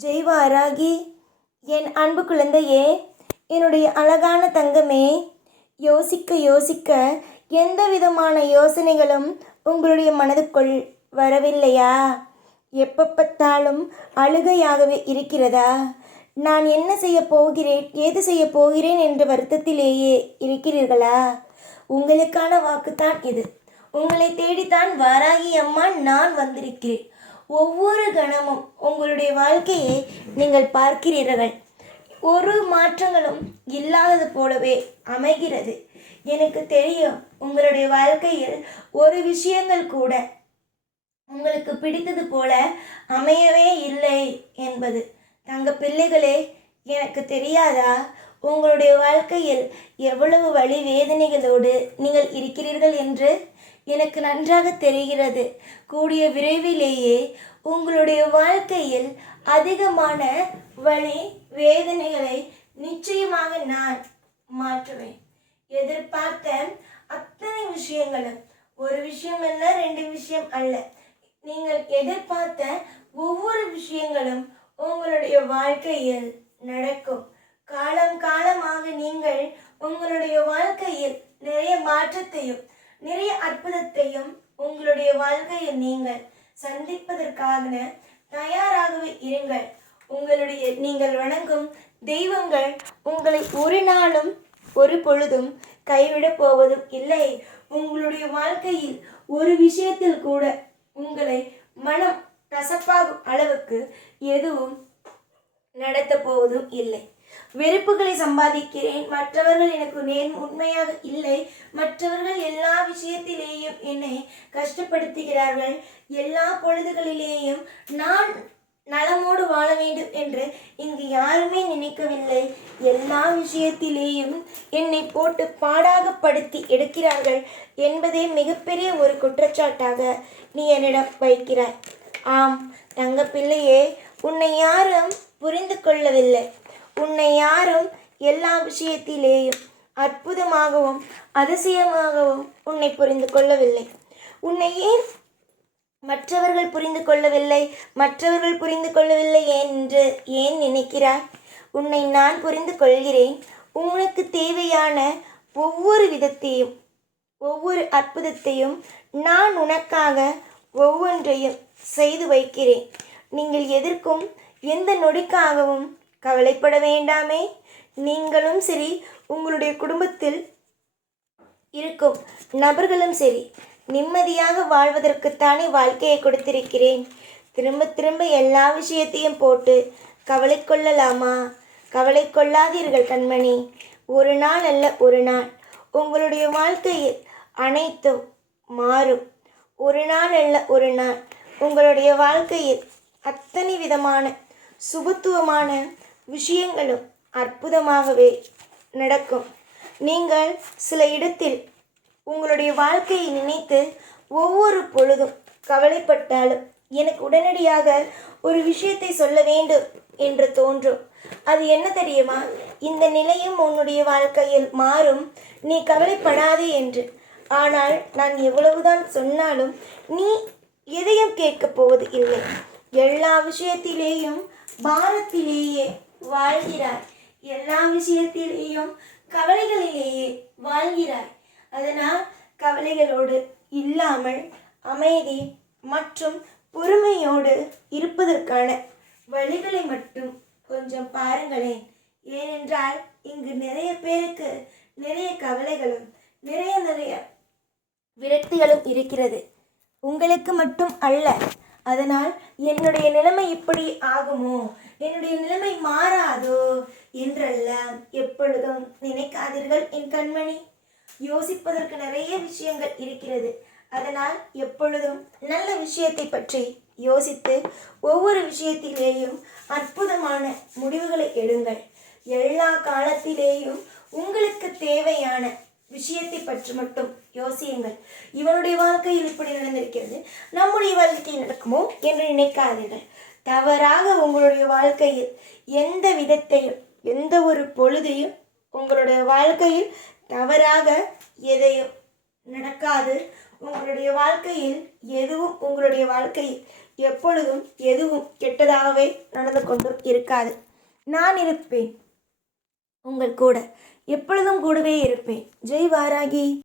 ஜெய்வாராகி என் அன்பு குழந்தையே என்னுடைய அழகான தங்கமே யோசிக்க யோசிக்க எந்த விதமான யோசனைகளும் உங்களுடைய மனதுக்குள் வரவில்லையா? எப்போ பார்த்தாலும் அழுகையாகவே இருக்கிறதா? நான் என்ன செய்ய போகிறேன் ஏது செய்ய போகிறேன் என்ற வருத்தத்திலேயே இருக்கிறீர்களா? உங்களுக்கான வாக்குத்தான் இது. உங்களை தேடித்தான் வாராகி அம்மா நான் வந்திருக்கிறேன். ஒவ்வொரு கணமும் உங்களுடைய வாழ்க்கையை நீங்கள் பார்க்கிறீர்கள். ஒரு மாற்றங்களும் இல்லாதது போலவே அமைகிறது. எனக்கு தெரியும் உங்களுடைய வாழ்க்கையில் ஒரு விஷயங்கள் கூட உங்களுக்கு பிடித்தது போல அமையவே இல்லை என்பது. தங்க பிள்ளைகளே எனக்கு தெரியாதா? உங்களுடைய வாழ்க்கையில் எவ்வளவு வழி வேதனைகளோடு நீங்கள் இருக்கிறீர்கள் என்று? எனக்கு நன்றாக தெரிகிறது. கூடிய விரைவிலேயே உங்களுடைய வாழ்க்கையில் அதிகமான வழி வேதனைகளை நிச்சயமாக நான் மாற்றுவேன். எதிர்பார்த்த அத்தனை விஷயங்களும் ஒரு விஷயம் அல்ல ரெண்டு விஷயம் அல்ல. நீங்கள் எதிர்பார்த்த ஒவ்வொரு விஷயங்களும் உங்களுடைய வாழ்க்கையில் நடக்கும். காலம் காலமாக நீங்கள் உங்களுடைய வாழ்க்கையில் நிறைய மாற்றத்தையும் நிறைய அற்புதத்தையும் உங்களுடைய வாழ்க்கையில் நீங்கள் சந்திப்பதற்காக தயாராகவே இருங்கள். உங்களுடைய நீங்கள் வணங்கும் தெய்வங்கள் உங்களை ஒரு நாளும் ஒரு பொழுதும் கைவிடப் போவதும் இல்லை. உங்களுடைய வாழ்க்கையில் ஒரு விஷயத்தில் கூட உங்களை மனம் கசப்பாகும் அளவுக்கு எதுவும் நடத்தப் போவதும் இல்லை. வெறுப்புகளை சம்பாதிக்கிறேன். மற்றவர்கள் எனக்கு நேர் உண்மையாக இல்லை. மற்றவர்கள் எல்லா விஷயத்திலேயும் என்னை கஷ்டப்படுத்துகிறார்கள். எல்லா பொழுதுகளிலேயும் நான் நலமோடு வாழ வேண்டும் என்று இங்கு யாருமே நினைக்கவில்லை. எல்லா விஷயத்திலேயும் என்னை போட்டு பாடாகப்படுத்தி எடுக்கிறார்கள் என்பதே மிகப்பெரிய ஒரு குற்றச்சாட்டாக நீ என்னிடம் வைக்கிறாய். ஆம் தங்க பிள்ளையே உன்னை யாரும் புரிந்து கொள்ளவில்லை. உன்னை யாரும் எல்லா விஷயத்திலேயும் அற்புதமாகவும் அதிசயமாகவும் உன்னை புரிந்து கொள்ளவில்லை. உன்னை ஏன் மற்றவர்கள் புரிந்து கொள்ளவில்லை? மற்றவர்கள் புரிந்து கொள்ளவில்லை என்று ஏன் நினைக்கிறாய்? உன்னை நான் புரிந்து கொள்கிறேன். உனக்கு தேவையான ஒவ்வொரு விதத்தையும் ஒவ்வொரு அற்புதத்தையும் நான் உனக்காக ஒவ்வொன்றையும் செய்து வைக்கிறேன். நீங்கள் எதிர்க்கும் எந்த நொடிக்காகவும் கவலைப்பட வேண்டாமே. நீங்களும் சரி உங்களுடைய குடும்பத்தில் இருக்கும் நபர்களும் சரி நிம்மதியாக வாழ்வதற்குத்தானே வாழ்க்கையை கொடுத்திருக்கிறேன். திரும்ப திரும்ப எல்லா விஷயத்தையும் போட்டு கவலை கொள்ளலாமா? கவலை கொள்ளாதீர்கள் கண்மணி. ஒரு நாள் அல்ல ஒரு நாள். உங்களுடைய வாழ்க்கையில் அனைத்தும் மாறும். ஒரு நாள் அல்ல ஒரு நாள். உங்களுடைய வாழ்க்கையில் அத்தனை விதமான சுபத்துவமான விஷயங்களும் அற்புதமாகவே நடக்கும். நீங்கள் சில இடத்தில் உங்களுடைய வாழ்க்கையை நினைத்து ஒவ்வொரு பொழுதும் கவலைப்பட்டாலும் எனக்கு உடனடியாக ஒரு விஷயத்தை சொல்ல வேண்டும் என்று தோன்றும். அது என்ன தெரியுமா? இந்த நிலையும் உன்னுடைய வாழ்க்கையில் மாறும். நீ கவலைப்படாதே என்று. ஆனால் நான் எவ்வளவுதான் சொன்னாலும் நீ எதையும் கேட்கப் போவது இல்லை எல்லா விஷயத்திலேயும் பாரத்திலேயே வாழ்கிறாய். எல்லா விஷயத்திலேயும் கவலைகளிலேயே வாழ்கிறாய். அதனால் கவலைகளோடு இல்லாமல் அமைதி மற்றும் பொறுமையோடு இருப்பதற்கான வழிகளை மட்டும் கொஞ்சம் பாருங்களேன். ஏனென்றால் இங்கு நிறைய பேருக்கு நிறைய கவலைகளும் நிறைய நிறைய விரக்திகளும் இருக்கிறது. உங்களுக்கு மட்டும் அல்ல அதனால் என்னுடைய நிலைமை இப்படி ஆகுமோ? என்னுடைய நிலைமை மாறாதோ? என்றெல்லாம் எப்பொழுதும் நினைக்காதீர்கள் என் கண்மணி. யோசிப்பதற்கு நிறைய விஷயங்கள் இருக்கிறது. அதனால் எப்பொழுதும் நல்ல விஷயத்தை பற்றி யோசித்து ஒவ்வொரு விஷயத்திலேயும் அற்புதமான முடிவுகளை எடுங்கள். எல்லா காலத்திலேயும் உங்களுக்கு தேவையான விஷயத்தை பற்றி மட்டும் யோசியுங்கள். இவனுடைய வாழ்க்கையில் இப்படி நடந்திருக்கிறது. நம்முடைய வாழ்க்கையில் நடக்குமோ என்று நினைக்காதீர்கள். தவறாக உங்களுடைய வாழ்க்கையில் எந்த விதத்தையும் எந்த ஒரு பொழுதையும் உங்களுடைய வாழ்க்கையில் தவறாக எதையும் நடக்காது. உங்களுடைய வாழ்க்கையில் எதுவும் உங்களுடைய வாழ்க்கையில் எப்பொழுதும் எதுவும் கெட்டதாகவே நடந்து கொண்டும் இருக்காது. நான் இருப்பேன். உங்கள் கூட. எப்பொழுதும் கூடவே இருப்பேன். ஜெய் வாராகி.